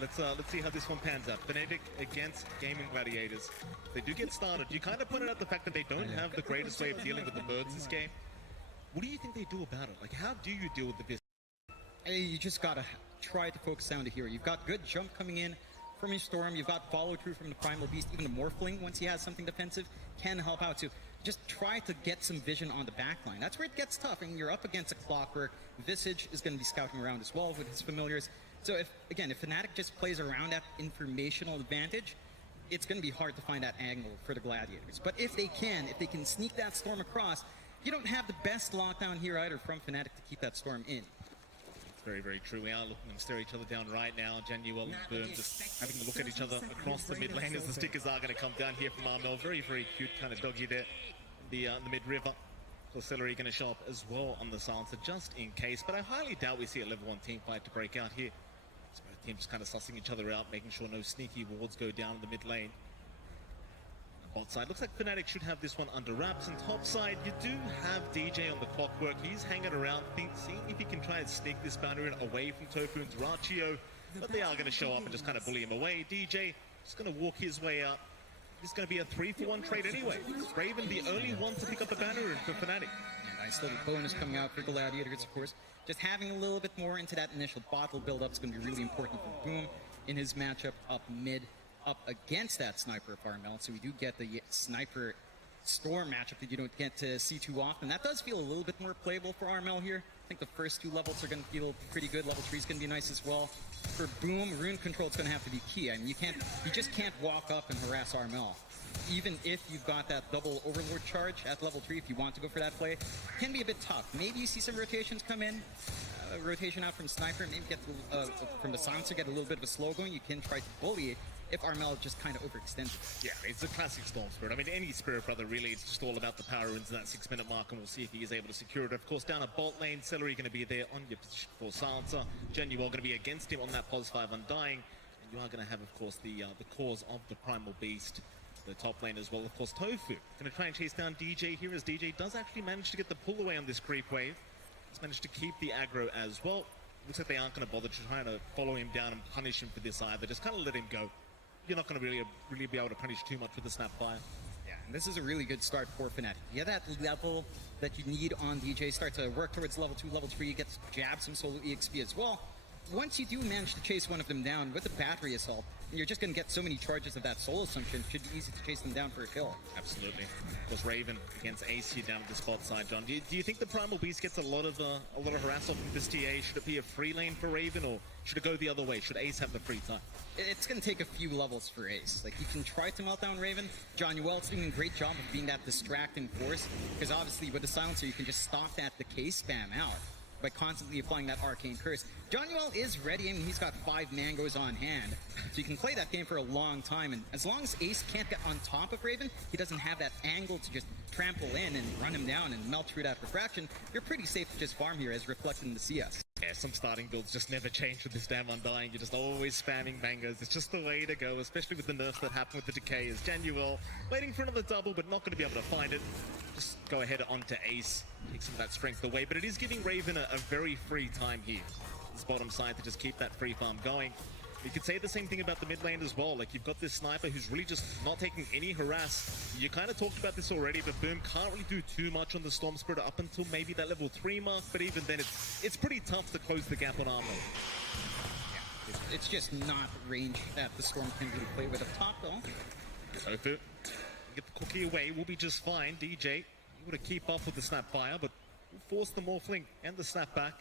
Let's see how this one pans out. FNATIC against Gaming Gladiators. If they do get started, you kind of pointed out the fact that they don't have the greatest way of dealing with the birds this game. What do you think they do about it? Like, how do you deal with the business? You just gotta try to focus down to here. You've got good jump coming in from your Storm. You've got follow through from the Primal Beast. Even the Morphling, once he has something defensive, can help out too. Just try to get some vision on the backline. That's where it gets tough, and you're up against a Clockwork. Visage is going to be scouting around as well with his familiars. So if FNATIC just plays around that informational advantage, it's going to be hard to find that angle for the Gladiators. But if they can sneak that Storm across, you don't have the best lockdown here either from FNATIC to keep that Storm in. Very, very true. We are looking to stare each other down right now. Genuel and Boom just having a look at each other across the mid lane as the stickers are going to come down here from Armel. Very, very cute kind of doggy there. The mid-river. So Celery going to show up as well on the silencer just in case. But I highly doubt we see a level 1 team fight to break out here. So both teams just kind of sussing each other out, making sure no sneaky wards go down in the mid lane. Bot side, looks like FNATIC should have this one under wraps, and top side, you do have DJ on the Clockwork. He's hanging around, seeing if he can try and sneak this boundary away from Tofu and Ratio, but they are going to show up and just kind of bully him away. DJ just going to walk his way out. This is going to be a 3-for-1 trade anyway. Raven, the only one to pick up a boundary for FNATIC. Yeah, nice little bonus coming out for Gladiators, of course. Just having a little bit more into that initial bottle build-up is going to be really important for Boom in his matchup up mid, up against that Sniper of Armel. So we do get the Sniper Storm matchup that you don't get to see too often. That does feel a little bit more playable for Armel here. I think the first 2 levels are going to feel pretty good. Level 3 is going to be nice as well. For Boom, rune control is going to have to be key. I mean, you just can't walk up and harass Armel. Even if you've got that double Overlord charge at level 3, if you want to go for that play, it can be a bit tough. Maybe you see some rotations come in. Rotation out from Sniper, maybe get from the Silencer, get a little bit of a slow going. You can try to bully it if Armel just kind of overextends it. Yeah, it's a classic Storm Spirit. I mean, any Spirit Brother, really, it's just all about the power runes in that 6-minute mark, and we'll see if he is able to secure it. Of course, down at bot lane, Celery going to be there on your position for Silencer. Genuel going to be against him on that +5 Undying. And you are going to have, of course, the cause of the Primal Beast, the top lane as well. Of course, Tofu going to try and chase down DJ here, as DJ does actually manage to get the pull away on this creep wave. He's managed to keep the aggro as well. Looks like they aren't going to bother trying to follow him down and punish him for this either. Just kind of let him go. You're not going to really be able to punish too much with the Snapfire. Yeah, and this is a really good start for FNATIC. You get that level that you need on DJ, start to work towards level 2, level 3, get jab some solo EXP as well. Once you do manage to chase one of them down with the battery assault, and you're just going to get so many charges of that soul assumption, it should be easy to chase them down for a kill. Absolutely. Of course, Raven against Ace here down at the spot side, John. Do you think the Primal Beast gets a lot of harass off of this TA? Should it be a free lane for Raven, or should it go the other way? Should Ace have the free time? It's going to take a few levels for Ace. Like, you can try to melt down Raven. John Yuel's doing a great job of being that distracting force, because obviously with the Silencer, you can just stop that decay spam out by constantly applying that Arcane Curse. John Yuel is ready. I mean, he's got 5 mangoes on hand, so you can play that game for a long time. And as long as Ace can't get on top of Raven, he doesn't have that angle to just trample in and run him down and melt through that refraction, you're pretty safe to just farm here, as reflected in the CS. Yeah, some starting builds just never change with this damn Undying. You're just always spamming mangoes. It's just the way to go, especially with the nerfs that happen with the decay. As Januel waiting for another double, but not going to be able to find it. Just go ahead onto Ace, take some of that strength away. But it is giving Raven a very free time here. This bottom side to just keep that free farm going. You could say the same thing about the mid lane as well. Like, you've got this Sniper who's really just not taking any harass. You kind of talked about this already, but Boom can't really do too much on the Storm Spirit up until maybe that level 3 mark. But even then, it's pretty tough to close the gap on armor. Yeah, it's just not range that the Storm can really play with up top, though. Tofu, get the cookie away, we'll be just fine. DJ, you want to keep up with the Snapfire, but we'll force the Morphling and the Snapback.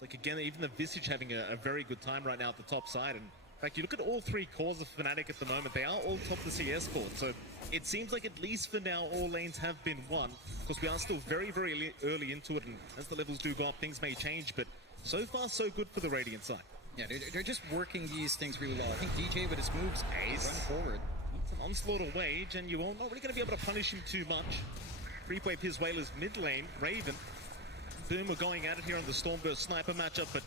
Like, again, even the Visage having a very good time right now at the top side. And in fact, you look at all 3 cores of FNATIC at the moment, they are all top the CS board. So it seems like, at least for now, all lanes have been won. Of course, we are still very, very early into it, and as the levels do go up, things may change. But so far, so good for the Radiant side. Yeah, they're just working these things really well. I think DJ with his moves, Ace, run forward. It's an onslaught away. Genuel not really going to be able to punish him too much. Creep wave his way is mid lane. Raven. Boom are going at it here on the Stormburst Sniper matchup, but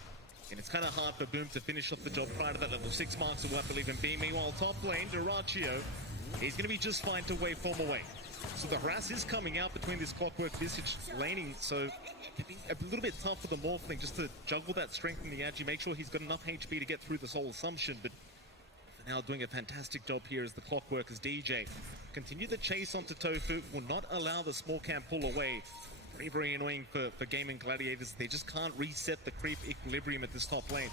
again, it's kind of hard for Boom to finish off the job prior to that level 6 mark, so we'll have to leave him be. Meanwhile, top lane, Duraccio, he's going to be just fine to waveform away. So the harass is coming out between this Clockwork Visage laning, so it can be a little bit tough for the Morphling just to juggle that strength in the edge. Make sure he's got enough HP to get through this whole assumption, but for now doing a fantastic job here as the Clockwork as DJ. Continue the chase onto Tofu, will not allow the small camp pull away. Very, very annoying for GAIMIN Gladiators. They just can't reset the creep equilibrium at this top lane.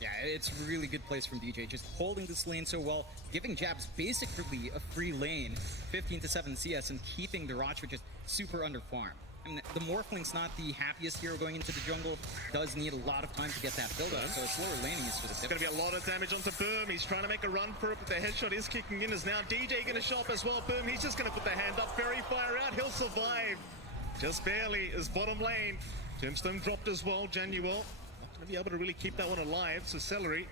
Yeah, it's a really good place from DJ, just holding this lane so well, giving Jabs basically a free lane, 15 to 7 CS, and keeping the Racho just super underfarmed. I mean, the Morphling's not the happiest hero going into the jungle, does need a lot of time to get that build up, so slower laning is just... It's going to be a lot of damage onto Boom. He's trying to make a run for it, but the headshot is kicking in as now DJ going to show up as well. Boom, he's just going to put the hand up, Fairy Fire out, he'll survive. Just barely, as bottom lane. Tombstone dropped as well, Januel. Not going to be able to really keep that one alive, so Celery,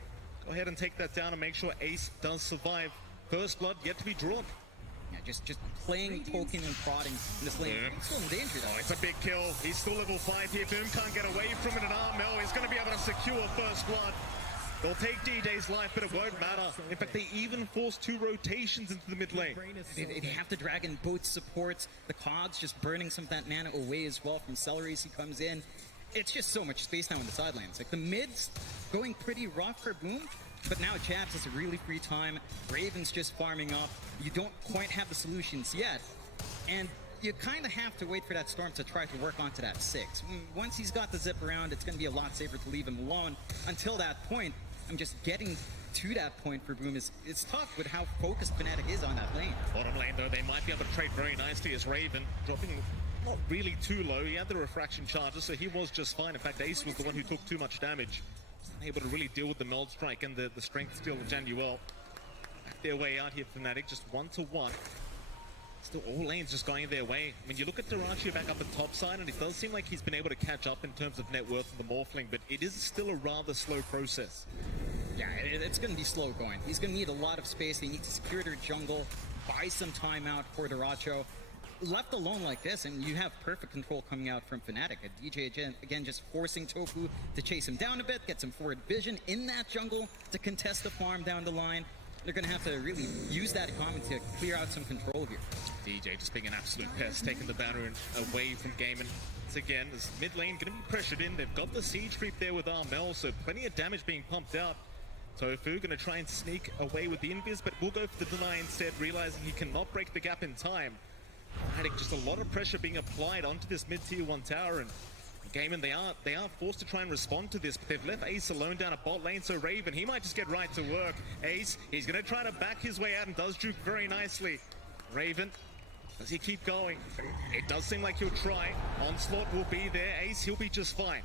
go ahead and take that down and make sure Ace does survive. First blood yet to be drawn. Yeah, just playing, poking, and prodding in this lane. He's still in danger though. Oh, it's a big kill. He's still level 5 here. Boom can't get away from it, and Armel is going to be able to secure first blood. They'll take DJ's life, but it won't matter. In fact, they even force 2 rotations into the mid lane. They have to drag in both supports. The Cogs just burning some of that mana away as well from Celery as he comes in. It's just so much space now on the sidelines. Like, the mid's going pretty rough for Boom, but now Jabs has a really free time. Raven's just farming up. You don't quite have the solutions yet, and you kind of have to wait for that Storm to try to work onto that 6. Once he's got the zip around, it's going to be a lot safer to leave him alone. Until that point, I'm just getting to that point for Boom. It's tough with how focused FNATIC is on that lane. Bottom lane, though, they might be able to trade very nicely as Raven dropping not really too low. He had the refraction charges, so he was just fine. In fact, Ace was the one who took too much damage. Wasn't able to really deal with the meld strike and the strength steal of Januel. Back their way out here, FNATIC, just 1-to-1. Still, all lanes just going their way. I mean, you look at Durachio back up the top side, and it does seem like he's been able to catch up in terms of net worth of the Morphling, but it is still a rather slow process. Yeah, it's going to be slow going. He's going to need a lot of space. They need to secure their jungle, buy some time out for Durachio. Left alone like this, and you have perfect control coming out from FNATIC. A DJ, again, just forcing Tofu to chase him down a bit, get some forward vision in that jungle to contest the farm down the line. They're going to have to really use that economy to clear out some control here. DJ just being an absolute pest, taking the banner away from GAIMIN. Once again, this mid lane going to be pressured in. They've got the siege creep there with Armel, so plenty of damage being pumped out. Tofu going to try and sneak away with the invis, but will go for the deny instead, realizing he cannot break the gap in time. FNATIC, just a lot of pressure being applied onto this mid-tier 1 tower, and GAIMIN, they are forced to try and respond to this, but they've left Ace alone down at bot lane, so Raven, he might just get right to work. Ace, he's going to try to back his way out and does juke very nicely. Raven, does he keep going? It does seem like he'll try. Onslaught will be there. Ace, he'll be just fine.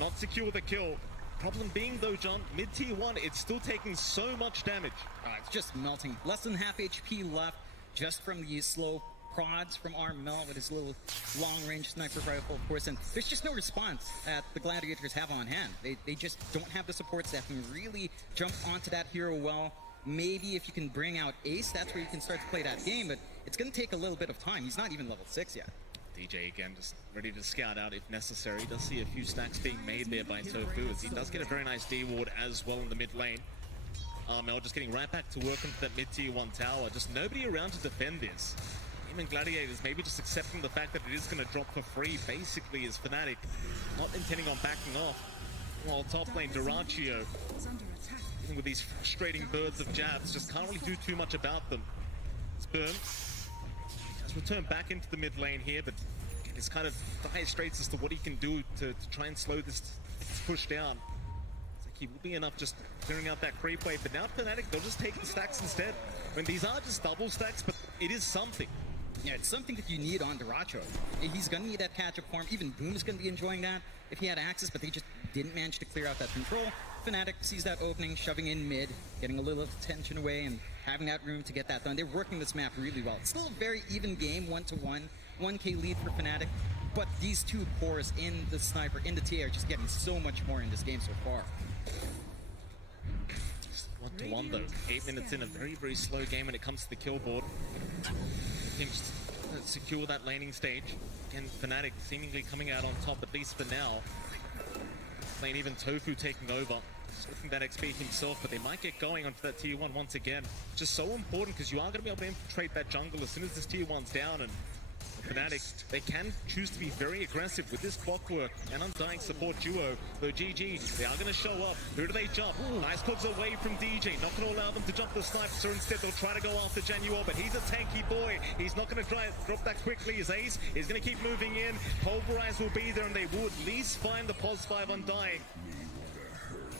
Not secure the kill. Problem being though, John, mid-tier 1, it's still taking so much damage. It's just melting. Less than half HP left just from the slow prods from Armel with his little long-range sniper rifle, of course, and there's just no response that the Gladiators have on hand. They just don't have the supports that can really jump onto that hero well. Maybe if you can bring out Ace, that's where you can start to play that game, but it's going to take a little bit of time. He's not even level 6 yet. DJ again just ready to scout out if necessary. He does see a few stacks being made there by Tofu, as he does get a very nice D-ward as well in the mid lane. Armel just getting right back to work into that mid-tier 1 tower. Just nobody around to defend this. GAIMIN Gladiators maybe just accepting the fact that it is going to drop for free, basically, as FNATIC not intending on backing off. While top lane Durachio, dealing with these frustrating birds of Jabs, just can't really do too much about them. It's Boom. Has returned back into the mid lane here, but again, it's kind of dire straits as to what he can do to try and slow this push down. It's like he will be enough just clearing out that creep wave, but now FNATIC, they'll just take the stacks instead. I mean, these are just double stacks, but it is something. Yeah, it's something that you need on Durachio. He's going to need that catch-up farm. Even Boom's going to be enjoying that if he had access, but they just didn't manage to clear out that control. FNATIC sees that opening, shoving in mid, getting a little tension away, and having that room to get that done. They're working this map really well. It's still a very even game, 1-to-1, 1K lead for FNATIC, but these two cores in the sniper, in the TA, are just getting so much more in this game so far. 1-to-1 though. 8 minutes in, a very, very slow game when it comes to the kill board. Just secure that laning stage. Again, FNATIC seemingly coming out on top, at least for now. Lane even Tofu taking over. Sorting that XP himself, but they might get going onto that tier 1 once again. Just so important because you are going to be able to infiltrate that jungle as soon as this tier 1's down, and FNATIC, they can choose to be very aggressive with this Clockwork and Undying support duo. Though GG, they are going to show up. Who do they jump? Nice cogs away from DJ. Not going to allow them to jump the sniper, so instead they'll try to go after Januel, but he's a tanky boy. He's not going to try drop that quickly. His ace is going to keep moving in. Pulverize will be there, and they will at least find the pos 5 Undying.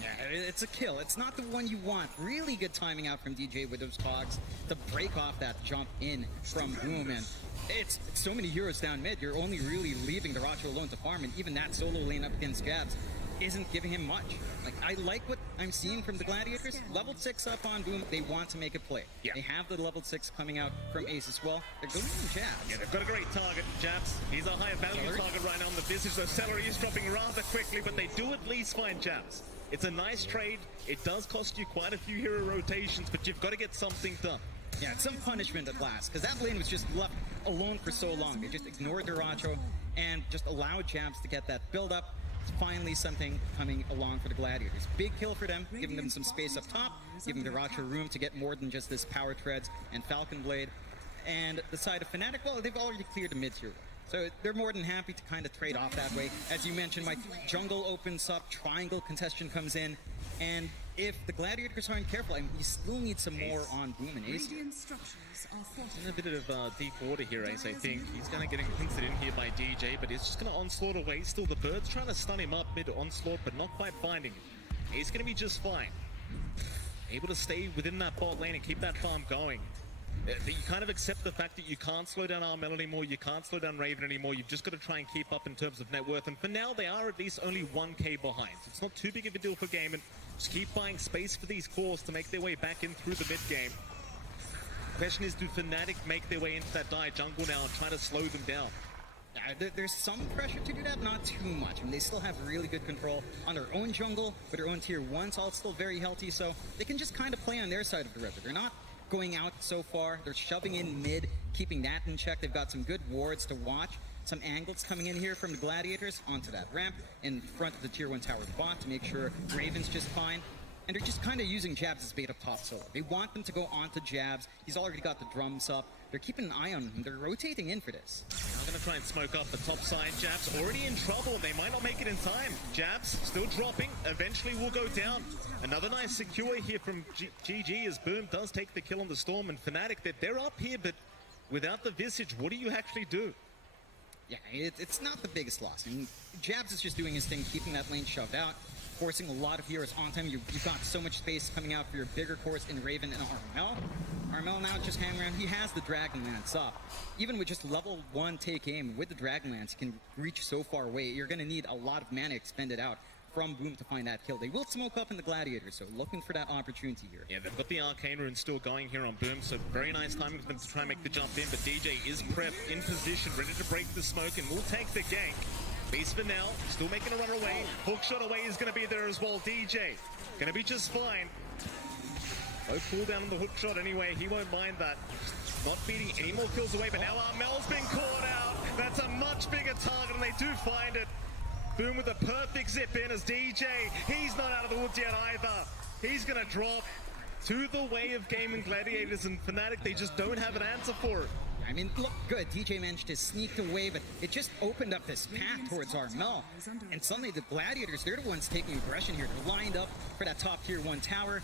Yeah, it's a kill. It's not the one you want. Really good timing out from DJ with those cogs to break off that jump in from Boom, and it's so many heroes down mid. You're only really leaving the Racho alone to farm, and even that solo lane up against Jabs isn't giving him much. Like, I like what I'm seeing from the Gladiators. Level 6 up on Boom, they want to make a play. Yeah. They have the level 6 coming out from Ace as well. They're going to Jabs. Yeah, they've got a great target, Jabs. He's a higher value target right now on the Visage, so Celery is dropping rather quickly, but they do at least find Jabs. It's a nice trade. It does cost you quite a few hero rotations, but you've got to get something done. Yeah, it's some punishment at last, because that lane was just left alone for so long. They just ignored Duracho and just allowed Jabs to get that build up. It's finally something coming along for the Gladiators. Big kill for them, giving them some space up top, giving Duracho room to get more than just this Power Treads and Falcon Blade. And the side of FNATIC, well, they've already cleared the mid-tier. So they're more than happy to kind of trade off that way. As you mentioned, my jungle opens up, triangle contestation comes in, and if the Gladiators aren't careful, I mean, you still need some more on Boom and Ace. In a bit of deep water here, Ace, I think. He's going to get hinted in here by DJ, but he's just going to onslaught away. Still, the Bird's trying to stun him up mid-onslaught, but not quite finding him. He's going to be just fine. Able to stay within that bot lane and keep that farm going. You kind of accept the fact that you can't slow down Armel anymore, you can't slow down Raven anymore, you've just got to try and keep up in terms of net worth, and for now they are at least only 1k behind. So it's not too big of a deal for GAIMIN. Just keep buying space for these cores to make their way back in through the mid game. Question is, do FNATIC make their way into that dire jungle now and try to slow them down? There's some pressure to do that, not too much. I mean, they still have really good control on their own jungle, with their own tier 1, so it's still very healthy, so they can just kind of play on their side of the river. They're not going out so far. They're shoving in mid, keeping that in check. They've got some good wards to watch. Some angles coming in here from the Gladiators onto that ramp in front of the tier 1 tower bot to make sure Raven's just fine. And they're just kind of using Jabs as bait up top solo. They want them to go onto Jabs. He's already got the drums up. They're keeping an eye on him. They're rotating in for this. I'm going to try and smoke up the top side. Jabs already in trouble. They might not make it in time. Jabs still dropping. Eventually will go down. Another nice secure here from GG as Boom does take the kill on the Storm, and FNATIC, they're up here, but without the Visage, what do you actually do? Yeah, it's not the biggest loss. I mean, Jabs is just doing his thing, keeping that lane shoved out, forcing a lot of heroes on time. You've got so much space coming out for your bigger cores in Raven and Armel. Armel now just hanging around. He has the Dragonlance up. Even with just level 1 take aim, with the Dragonlance, he can reach so far away. You're going to need a lot of mana expended out from Boom to find that kill. They will smoke up in the Gladiators, so looking for that opportunity here. Yeah, they've got the Arcane Rune still going here on Boom, so very nice timing for them to try and make the jump in, but DJ is prepped, in position, ready to break the smoke, and will take the gank. Beast for now, still making a run away. Hook shot away is going to be there as well. DJ, going to be just fine. No cooldown on the hook shot anyway, he won't mind that. Not feeding any more kills away, but now Armel's been caught out. That's a much bigger target, and they do find it. Boom with a perfect zip in as DJ, he's not out of the woods yet either. He's going to drop to the way of GAIMIN Gladiators, and FNATIC, they just don't have an answer for it. I mean, look good. DJ managed to sneak away, but it just opened up this path towards Armel. And suddenly the Gladiators, they're the ones taking aggression here. They're lined up for that top tier 1 tower.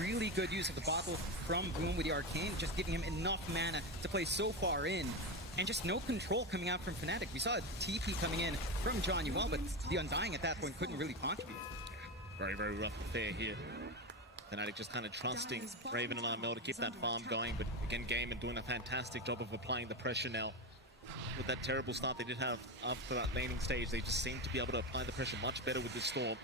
Really good use of the bottle from Boom with the Arcane, just giving him enough mana to play so far in. And just no control coming out from FNATIC. We saw a TP coming in from Januel, but the Undying at that point couldn't really contribute. Very, very rough affair here. FNATIC just kind of trusting Raven and Armel to keep that farm going, but again, GAIMIN doing a fantastic job of applying the pressure now. With that terrible start they did have after that laning stage, they just seem to be able to apply the pressure much better with this Storm.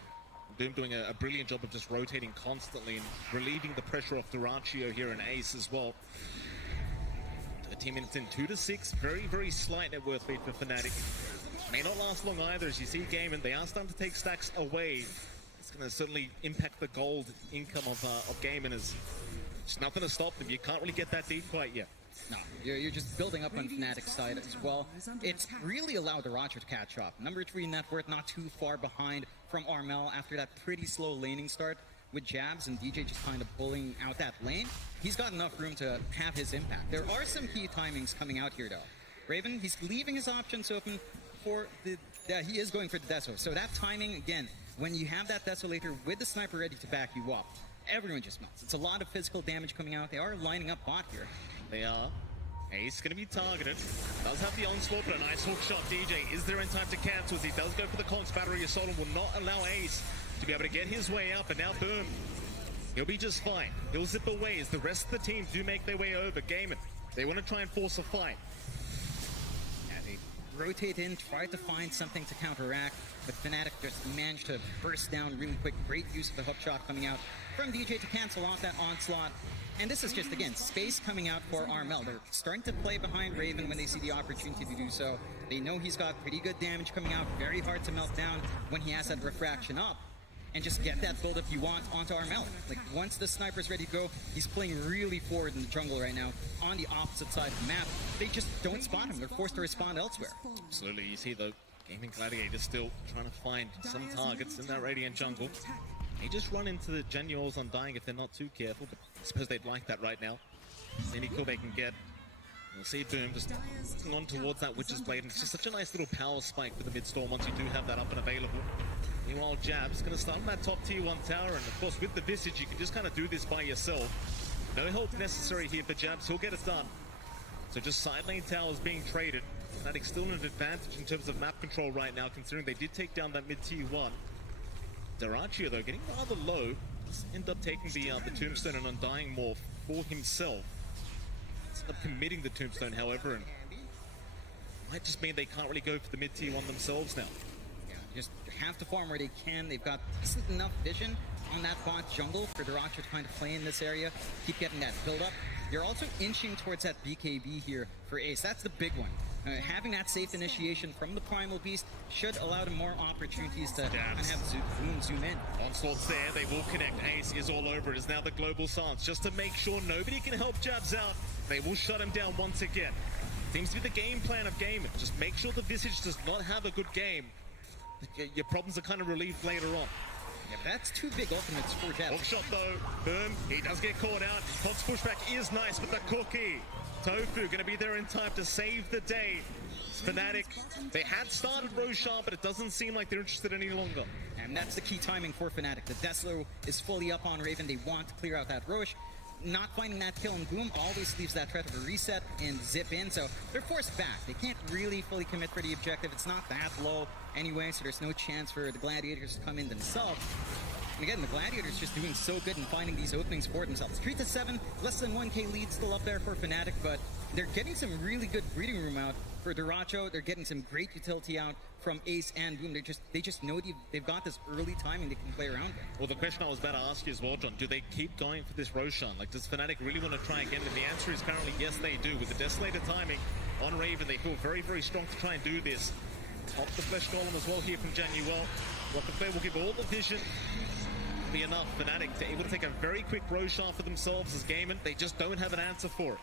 Boom doing a brilliant job of just rotating constantly and relieving the pressure off Duracho here and Ace as well. 13 minutes in, 2-6, very, very slight net worth lead for FNATIC. May not last long either, as you see GAIMIN, they are starting to take stacks away. It's going to certainly impact the gold income of GAIMIN, as there's nothing to stop them. You can't really get that deep quite yet. No, you're just building up on FNATIC's side as well. It's really allowed Daracho to catch up. Number 3 net worth not too far behind from Armel after that pretty slow laning start with jabs and DJ just kind of pulling out that lane. He's got enough room to have his impact. There are some key timings coming out here though. Raven, he's leaving his options open for the... he is going for the Deso. So that timing, again, when you have that Desolator with the sniper ready to back you up, everyone just melts. It's a lot of physical damage coming out. They are lining up bot here. They are. Ace going to be targeted. Does have the onslaught, but a nice hook shot. DJ is there in time to cancel as he does go for the Conks battery assault and will not allow Ace to be able to get his way up. And now, boom. He'll be just fine. He'll zip away as the rest of the team do make their way over. GAIMIN, they want to try and force a fight. Yeah, they rotate in, try to find something to counteract, but FNATIC just managed to burst down really quick. Great use of the hook shot coming out from DJ to cancel off that onslaught. And this is just, again, space coming out for Armel. They're starting to play behind Raven when they see the opportunity to do so. They know he's got pretty good damage coming out, very hard to melt down when he has that refraction up. And just get that build-up you want onto Armel. Like, once the sniper's ready to go, he's playing really forward in the jungle right now, on the opposite side of the map. They just don't spot him. They're forced to respond elsewhere. Absolutely. You see, though, GAIMIN Gladiators still trying to find some targets in that Radiant jungle. They just run into the Genuels Undying if they're not too careful, but I suppose they'd like that right now. Any kill they can get. We'll see Boom just looking on towards that Witch's Blade, and it's just such a nice little power spike for the mid-storm once you do have that up and available. Meanwhile, Jab's going to start on that top tier 1 tower, and of course with the Visage you can just kind of do this by yourself. No help necessary here for Jabs, he'll get it done. So just side lane towers being traded. FNATIC still an advantage in terms of map control right now, considering they did take down that mid tier 1. Daracho though getting rather low, just end up taking the Tombstone and Undying Morph for himself. Instead of committing the Tombstone, however, and might just mean they can't really go for the mid tier 1 themselves now. Just have to farm where they can. They've got decent enough vision on that bot jungle for Daracho to kind of play in this area, keep getting that build up. You're also inching towards that BKB here for Ace. That's the big one. Having that safe initiation from the Primal Beast should allow them more opportunities to kind of have zoom in. Onslaught's there, they will connect. Ace is all over it. It's now the global silence. Just to make sure nobody can help Jabs out, they will shut him down once again. Seems to be the game plan of GAIMIN. Just make sure the Visage does not have a good game. Your problems are kind of relieved later on. Yeah, that's 2 big ultimates for Jabs. Hook shot though, boom, he does get caught out. Pot's pushback is nice, but the cookie. Tofu gonna be there in time to save the day. FNATIC, they had started Roshan, but it doesn't seem like they're interested any longer. And that's the key timing for FNATIC. The Deslo is fully up on Raven. They want to clear out that Rosh. Not finding that kill in Boom always leaves that threat of a reset and zip in, so they're forced back. They can't really fully commit for the objective. It's not that low anyway, so there's no chance for the Gladiators to come in themselves. And again, the Gladiators just doing so good in finding these openings for themselves. 3-7, less than 1k lead still up there for FNATIC, but they're getting some really good breeding room out for Daracho. They're getting some great utility out from Ace and Boom. They just know they've got this early timing they can play around with. Well, the question I was about to ask you as well, John, do they keep going for this Roshan? Like, does FNATIC really want to try again? And the answer is currently yes, they do. With the Desolator timing on Raven, they feel very, very strong to try and do this. Pop the Flesh Golem as well here from Genuel. What the player will give all the vision. Be enough. FNATIC to able to take a very quick Roshan for themselves as GAIMIN. They just don't have an answer for it.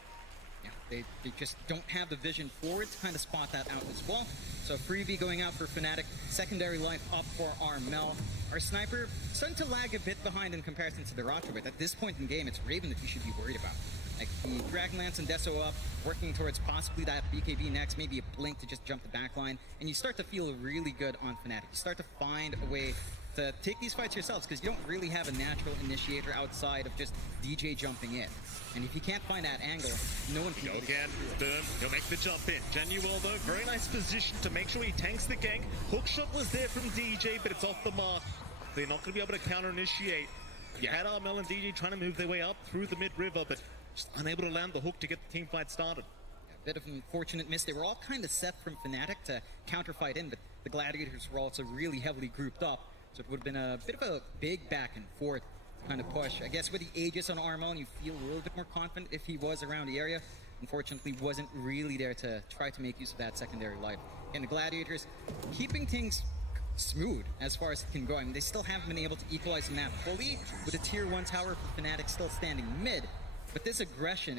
Yeah, they just don't have the vision forward to kind of spot that out as well. So freebie going out for FNATIC. Secondary life up for Armel. Our sniper starting to lag a bit behind in comparison to Daracho, but at this point in the game, it's Raven that you should be worried about. Like the Dragonlance and Deso up, working towards possibly that BKB next, maybe a blink to just jump the back line, and you start to feel really good on FNATIC. You start to find a way to take these fights yourselves because you don't really have a natural initiator outside of just DJ jumping in. And if you can't find that angle, no one can go again. Boom. He'll make the jump in. Genuel though, very nice position to make sure he tanks the gank. Hookshot was there from DJ, but it's off the mark. They're not going to be able to counter initiate. You had Armel and DJ trying to move their way up through the mid-river, but just unable to land the hook to get the team fight started. A bit of an unfortunate miss. They were all kind of set from FNATIC to counter fight in, but the Gladiators were also really heavily grouped up. So it would have been a bit of a big back and forth kind of push. I guess with the Aegis on Armel, you feel a little bit more confident if he was around the area. Unfortunately, wasn't really there to try to make use of that secondary life. And the Gladiators keeping things smooth as far as it can go. I mean, they still haven't been able to equalize the map fully with a tier 1 tower for FNATIC still standing mid. But this aggression,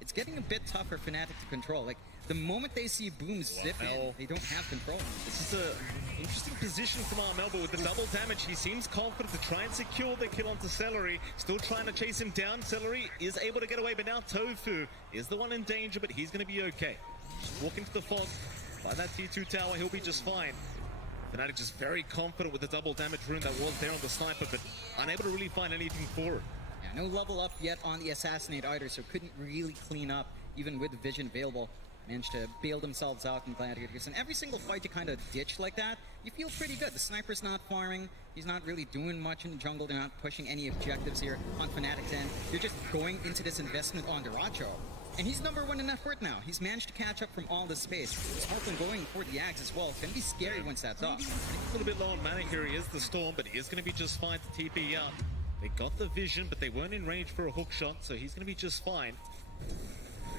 it's getting a bit tougher for FNATIC to control. Like, the moment they see Boom zip in, they don't have control. This is an interesting position from Armel, but with the double damage, he seems confident to try and secure the kill onto Celery. Still trying to chase him down. Celery is able to get away, but now Tofu is the one in danger, but he's going to be okay. Just walk into the fog, by that T2 tower, he'll be just fine. FNATIC just very confident with the double damage rune that was there on the sniper, but unable to really find anything for it. Yeah, no level up yet on the Assassinate either, so couldn't really clean up, even with the vision available. Managed to bail themselves out in Gladiators. And every single fight you kind of ditch like that, you feel pretty good. The sniper's not farming. He's not really doing much in the jungle. They're not pushing any objectives here on FNATIC's end. You're just going into this investment on Duracho. And he's #1 in net worth now. He's managed to catch up from all this space. Sparkling going for the Ags as well. It's going to be scary once that's up. A little bit low on mana here. He is the Storm, but he is going to be just fine to TP out. They got the vision, but they weren't in range for a hook shot, so he's going to be just fine.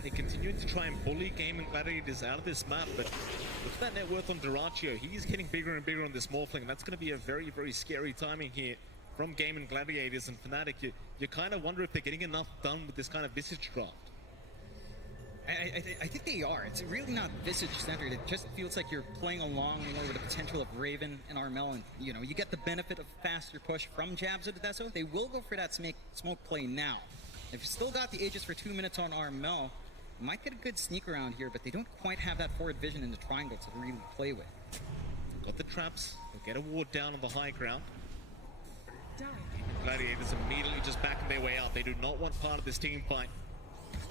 They're continuing to try and bully Gaming Gladiators out of this map, but look at that net worth on Duracho. He's getting bigger and bigger on this Morphling, and that's going to be a very, very scary timing here from Gaming Gladiators and FNATIC. You kind of wonder if they're getting enough done with this kind of Visage draft. I think they are. It's really not Visage-centered. It just feels like you're playing along with the potential of Raven and Armel, and you know, you get the benefit of faster push from Jabs at Deso. They will go for that smoke play now. If you still got the Aegis for 2 minutes on Armel, might get a good sneak around here, but they don't quite have that forward vision in the triangle to really play with. Got the traps. They'll get a ward down on the high ground. Gladiators immediately just backing their way out. They do not want part of this team fight.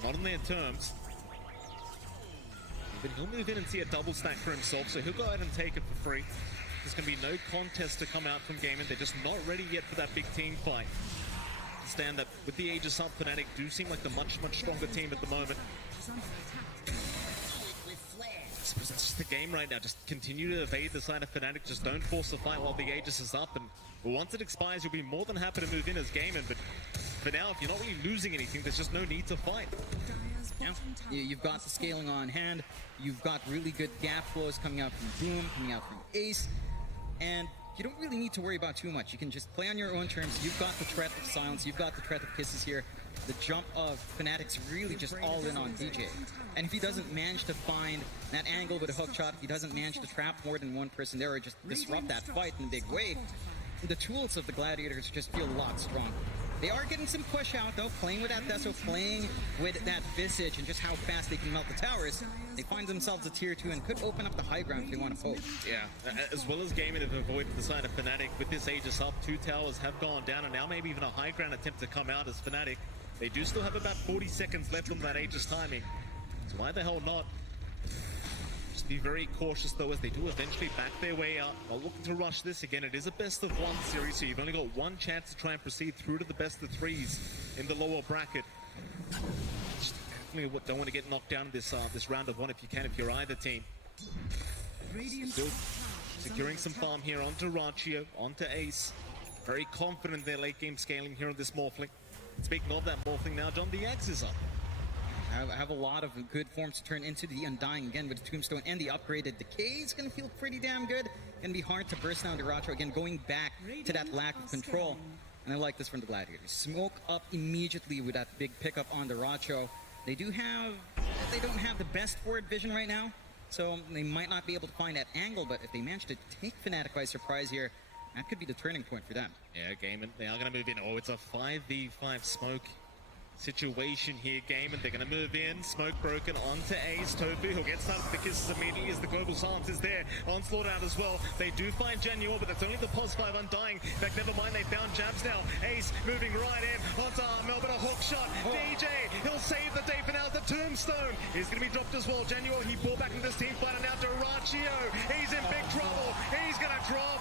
Not on their terms. But he'll move in and see a double stack for himself, so he'll go ahead and take it for free. There's going to be no contest to come out from Gaimin. They're just not ready yet for that big team fight. Understand that with the Aegis up, FNATIC do seem like the much stronger team at the moment. I suppose that's just the game right now. Just continue to evade the side of FNATIC. Just don't force the fight while the Aegis is up. And once it expires, you'll be more than happy to move in as Gaimin. But for now, if you're not really losing anything, there's just no need to fight. Yeah. You've got the scaling on hand. You've got really good gap flows coming out from Boom, coming out from Ace. And you don't really need to worry about too much. You can just play on your own terms. You've got the threat of silence. You've got the threat of kisses here. The jump of FNATIC's really just all in on DJ. And if he doesn't manage to find that angle with a hook shot, if he doesn't manage to trap more than one person there or just disrupt that fight in a big way, the tools of the Gladiators just feel a lot stronger. They are getting some push out though, playing with that Deso, playing with that Visage and just how fast they can melt the towers. They find themselves a tier 2 and could open up the high ground if they want to poke. Yeah, as well as Gaimin have avoided the side of FNATIC. With this Aegis up, 2 towers have gone down, and now maybe even a high ground attempt to come out as FNATIC. They do still have about 40 seconds left on that Aegis timing, so why the hell not? Just be very cautious though, as they do eventually back their way out. While looking to rush this again, it is a best of 1 series, so you've only got one chance to try and proceed through to the best of 3s in the lower bracket. Just definitely don't want to get knocked down in this round of 1 if you can, if you're either team. Still securing some farm here onto Rachio, onto Ace. Very confident in their late game scaling here on this Morphling. Speaking of that Morphling now, John, the Axe is up. I have a lot of good forms to turn into the Undying again with the Tombstone and the upgraded Decay. It's going to feel pretty damn good. Going to be hard to burst down Duracho again, going back to that lack of control. And I like this from the Gladiators. Smoke up immediately with that big pickup on Duracho. They don't have the best forward vision right now, so they might not be able to find that angle, but if they manage to take FNATIC by surprise here, that could be the turning point for them. Yeah, Gaimin, they are going to move in. Oh, it's a 5v5 smoke situation here, Gaimin. They're going to move in. Smoke broken onto Ace. Tofu, who'll get started with the kisses immediately as the global silence is there. Onslaught out as well. They do find Genuine, but that's only the pos 5 Undying. In fact, never mind, they found Jabs now. Ace moving right in onto Armel, but a hook shot. DJ, he'll save the day for now. The Tombstone is going to be dropped as well. Genuine, he brought back into this team fight, and now Duracho. He's in big trouble. He's going to drop.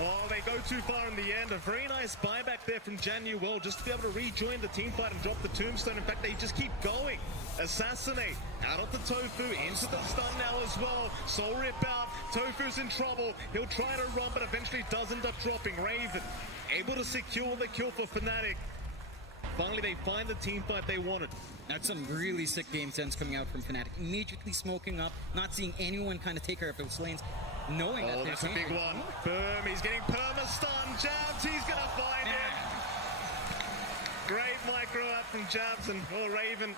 Oh, they go too far in the end. A very nice buyback there from Januel just to be able to rejoin the team fight and drop the Tombstone. In fact, they just keep going. Assassinate out of the Tofu into the stun now as well. Soul Rip out. Tofu's in trouble. He'll try to run, but eventually does end up dropping. Raven able to secure the kill for FNATIC. Finally, they find the team fight they wanted. That's some really sick game sense coming out from FNATIC. Immediately smoking up, not seeing anyone kind of take care of those lanes. Knowing that that's a big one. Boom, he's getting perma-stun. Jabs, he's going to find it. Great micro out from Jabs, and Raven,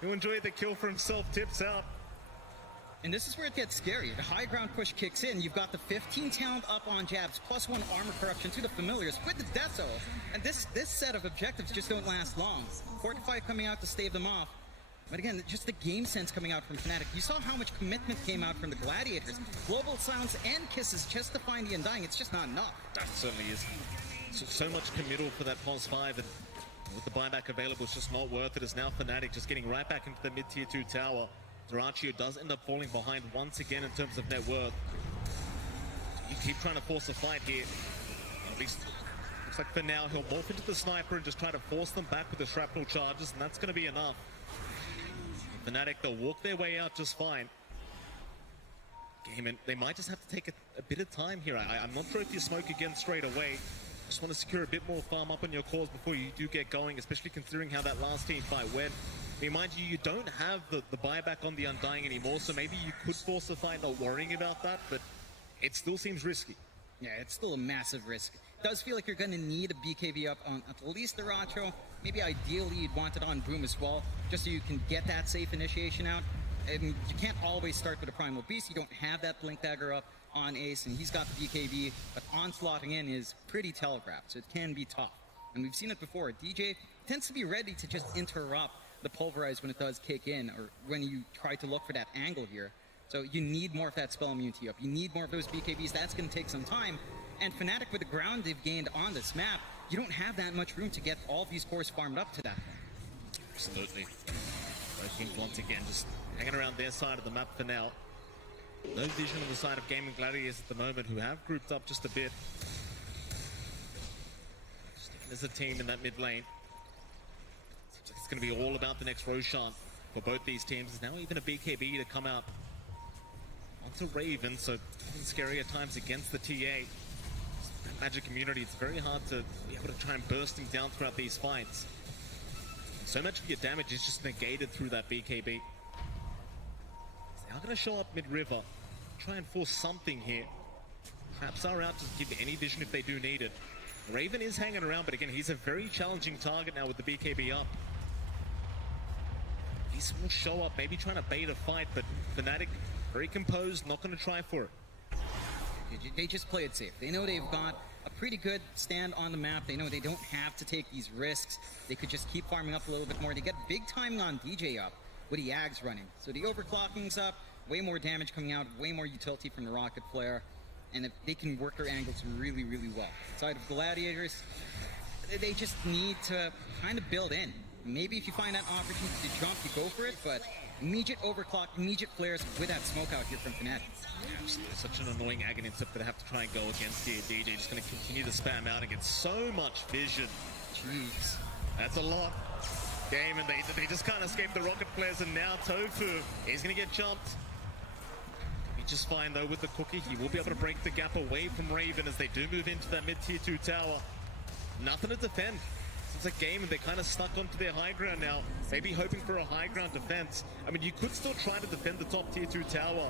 who enjoyed the kill for himself, tips out. And this is where it gets scary. The high ground push kicks in. You've got the 15 talent up on Jabs, plus 1 armor corruption to the familiars with the Deso. And this set of objectives just don't last long. Fortify coming out to stave them off. But again, just the game sense coming out from FNATIC. You saw how much commitment came out from the Gladiators. Global Silence and Kisses just to find the Undying. It's just not enough. That certainly is. So much committal for that pulse 5, and with the buyback available, it's just not worth it. As now FNATIC just getting right back into the mid-tier 2 tower. Durachio does end up falling behind once again in terms of net worth. You keep trying to force a fight here. At least looks like for now he'll morph into the sniper and just try to force them back with the shrapnel charges, and that's going to be enough. FNATIC, they'll walk their way out just fine. GAIMIN, they might just have to take a bit of time here. I'm not sure if you smoke again straight away. Just want to secure a bit more farm up on your cores before you do get going, especially considering how that last team fight went. I mean, mind you, you don't have the buyback on the Undying anymore, so maybe you could force a fight not worrying about that, but it still seems risky. Yeah, it's still a massive risk. It does feel like you're going to need a BKB up on at least the Racho. Maybe ideally you'd want it on Boom as well, just so you can get that safe initiation out. And you can't always start with a Primal Beast. You don't have that Blink Dagger up on Ace, and he's got the BKB, but onslaughting in is pretty telegraphed, so it can be tough. And we've seen it before. DJ tends to be ready to just interrupt the Pulverize when it does kick in, or when you try to look for that angle here. So you need more of that spell immunity up. You need more of those BKBs. That's going to take some time. And FNATIC, with the ground they've gained on this map, you don't have that much room to get all of these cores farmed up to that. Absolutely. Viking once again just hanging around their side of the map for now. No vision on the side of GAIMIN Gladiators at the moment, who have grouped up just a bit. There's a team in that mid lane. It's going to be all about the next Roshan for both these teams. There's now even a BKB to come out onto Raven, so scary at times against the TA. Magic community, it's very hard to be able to try and burst him down throughout these fights. So much of your damage is just negated through that BKB. They are going to show up mid-river, try and force something here. Traps are out to give any vision if they do need it. Raven is hanging around, but again, he's a very challenging target now with the BKB up. He's will show up, maybe trying to bait a fight, but FNATIC, very composed, not going to try for it. They just play it safe. They know they've got a pretty good stand on the map. They know they don't have to take these risks. They could just keep farming up a little bit more. They get big timing on DJ up with the Ags running. So the overclocking's up, way more damage coming out, way more utility from the Rocket Flare. And if they can work their angles really, really well. Side of Gladiators, they just need to kind of build in. Maybe if you find that opportunity to jump, you go for it, but immediate overclock, immediate flares with that smoke out here from FNATIC. Absolutely, such an annoying agony step that I have to try and go against here. DJ just going to continue to spam out and get so much vision. Jeez. That's a lot. GAIMIN, they just can't escape the rocket flares, and now Tofu is going to get jumped. He's just fine though with the cookie. He will be able to break the gap away from Raven as they do move into that mid-tier 2 tower. Nothing to defend. It's a game and they're kind of stuck onto their high ground now, maybe hoping for a high ground defense. I mean, you could still try to defend the top tier 2 tower.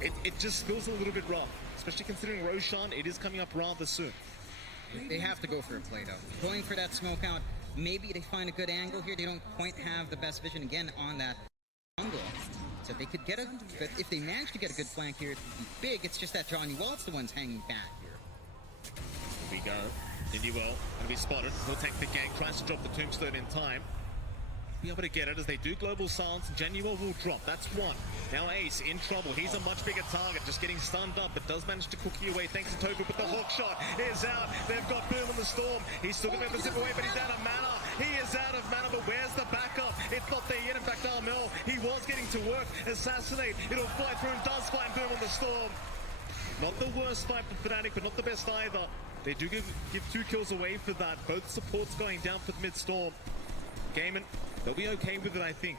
It just feels a little bit rough, especially considering Roshan, it is coming up rather soon. They have to go for a play though. Going for that smoke out, maybe they find a good angle here. They don't quite have the best vision again on that jungle. So they could get a good, if they manage to get a good flank here, it would be big. It's just that Johnny Walt's the one's hanging back here. Here we go. Inuel going to be spotted. He'll take the gank, tries to drop the tombstone in time. Be able to get it as they do global silence, and Genuel will drop. That's one. Now Ace in trouble. He's a much bigger target, just getting stunned up, but does manage to cookie away thanks to Tofu, but the hook shot is out. They've got Boom in the storm. He's still going to be able to zip away, but he's out of mana. He is out of mana, but where's the backup? It's not there yet. In fact, Armel, he was getting to work. Assassinate. It'll fly through and does find Boom in the storm. Not the worst fight for FNATIC, but not the best either. They do give 2 kills away for that. Both supports going down for the mid-storm. GAIMIN, they'll be okay with it, I think.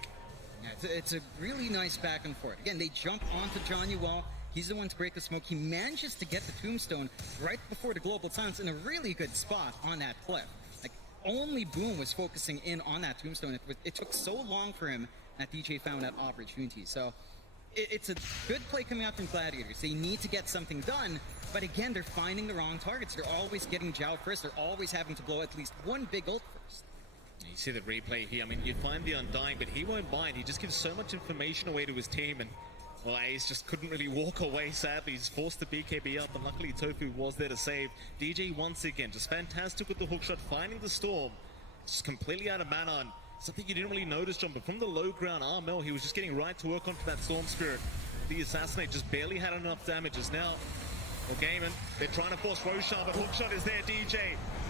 Yeah, it's a really nice back and forth. Again, they jump onto Johnny Wall. He's the one to break the smoke. He manages to get the tombstone right before the global silence in a really good spot on that cliff. Like, only Boom was focusing in on that tombstone. It took so long for him that DJ found that opportunity. So it's a good play coming out from Gladiators. They need to get something done, but again, they're finding the wrong targets. They're always getting Zhao first. They're always having to blow at least one big ult first. You see the replay here. I mean, you find the Undying, but he won't mind. He just gives so much information away to his team, and well, Ace just couldn't really walk away, sadly. He's forced the BKB up, and luckily Tofu was there to save. DJ once again, just fantastic with the hookshot, finding the Storm. Just completely out of mana, and something you didn't really notice, John, but from the low ground, Armel, he was just getting right to work onto that Storm Spirit. The Assassinate just barely had enough damages. Now, well, GAIMIN, they're trying to force Roshan, but hookshot is there, DJ.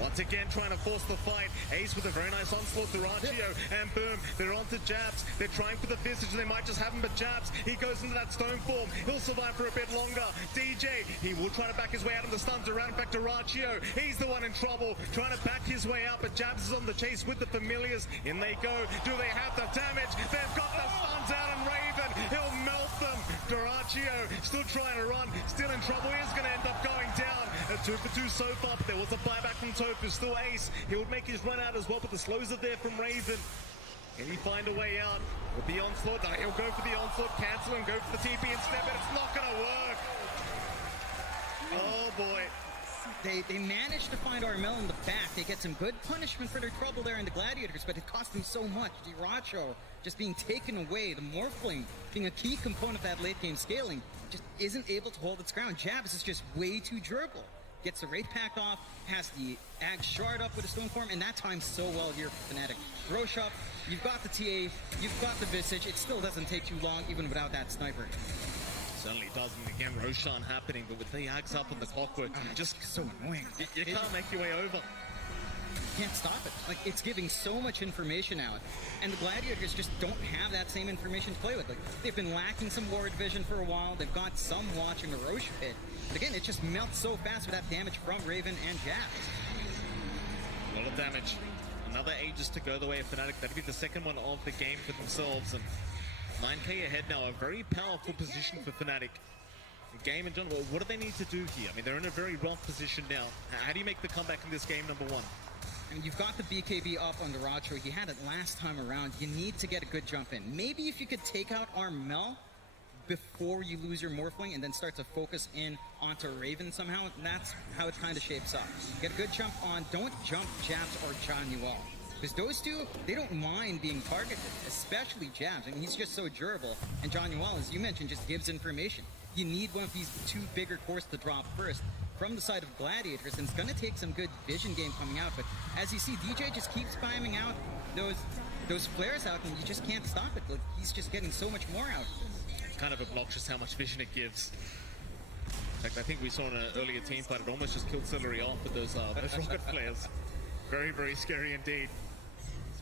Once again, trying to force the fight. Ace with a very nice onslaught to Rachio, and boom, they're onto Jabs. They're trying for the Visage, and they might just have him, but Jabs, he goes into that stone form. He'll survive for a bit longer. DJ, he will try to back his way out of the stuns around back to Rachio. He's the one in trouble, trying to back his way out, but Jabs is on the chase with the Familiars. In they go. Do they have the damage? They've got the stuns out, and Raven, he'll melt them. Dorachio still trying to run, still in trouble. He's going to end up going down. A 2 for 2 so far, but there was a buyback from Tofu. Still Ace. He would make his run out as well, but the slows are there from Raven. Can he find a way out with the onslaught? No, he'll go for the onslaught, cancel and go for the TP instead, but it's not going to work. Oh boy. They managed to find Armel in the back. They get some good punishment for their trouble there in the Gladiators, but it cost them so much. Diracho just being taken away, the Morphling being a key component of that late game scaling, just isn't able to hold its ground. Jabs is just way too durable. Gets the Wraith Pact off, has the Ag Shard up with a Stone Form, and that times so well here for FNATIC. Rosh up, you've got the TA, you've got the Visage. It still doesn't take too long, even without that sniper. Certainly doesn't. Again, Roshan happening, but with the Ags up and the clockwork, just so annoying. You can't make your way over. You can't stop it. Like, it's giving so much information out, and the Gladiators just don't have that same information to play with. Like, they've been lacking some ward vision for a while. They've got some watching the Rosh pit, but again, it just melts so fast with that damage from Raven and Jabs. A lot of damage. Another Aegis to go the way of FNATIC. That'd be the second one of the game for themselves, and 9k ahead now, a very powerful position for FNATIC. GAIMIN, John, well, what do they need to do here? I mean, they're in a very rough position now. How do you make the comeback in this game, number one? I mean, you've got the BKB up on the Racho. You had it last time around. You need to get a good jump in. Maybe if you could take out Armel before you lose your Morphling and then start to focus in onto Raven somehow, that's how it kind of shapes up. Get a good jump on. Don't jump Jabs or Januel. Because those two, they don't mind being targeted, especially Jabs. I mean, he's just so durable. And Januel, as you mentioned, just gives information. You need one of these two bigger cores to drop first from the side of Gladiators, and it's going to take some good vision game coming out. But as you see, DJ just keeps spamming out those flares out, and you just can't stop it. Like, he's just getting so much more out. It's kind of obnoxious how much vision it gives. In fact, I think we saw in an earlier team fight, it almost just killed Celery off with those rocket flares. Very, very scary indeed.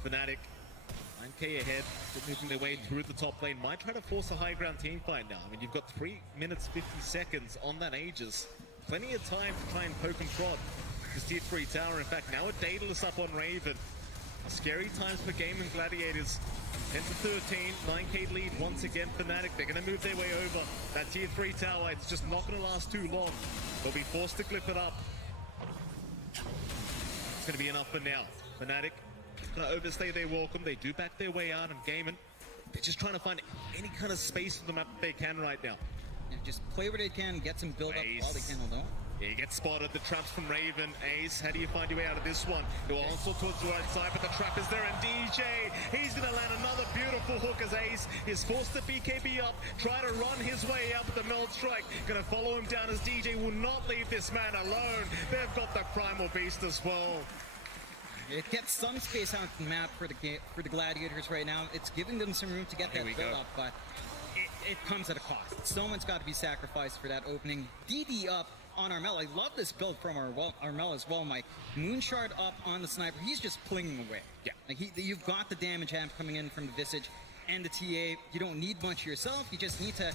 FNATIC, 9k ahead, moving their way through the top lane. Might try to force a high ground team fight now. I mean, you've got 3 minutes 50 seconds on that Aegis. Plenty of time to try and poke and prod this tier 3 tower. In fact, now a Daedalus up on Raven. Scary times for GAIMIN Gladiators. 10 to 13, 9k lead once again. FNATIC, they're going to move their way over that tier 3 tower. It's just not going to last too long. They'll be forced to clip it up. It's going to be enough for now. FNATIC going to overstay their welcome. They do back their way out, and GAIMIN, they're just trying to find any kind of space on the map that they can right now. Yeah, just play where they can, get some build up while they can, although. Yeah, you get spotted, the traps from Raven. Ace, how do you find your way out of this one? He'll also towards the right side, but the trap is there, and DJ, he's going to land another beautiful hook as Ace is forced to BKB up, try to run his way out with the Meld Strike. Going to follow him down as DJ will not leave this man alone. They've got the Primal Beast as well. It gets some space out the map for the Gladiators right now. It's giving them some room to get that build up, but it comes at a cost. Someone's got to be sacrificed for that opening. DD up on Armel. I love this build from Armel as well, Mike. Moonshard up on the sniper. He's just plinging away. Yeah. Like you've got the damage amp coming in from the Visage and the TA. You don't need much yourself. You just need to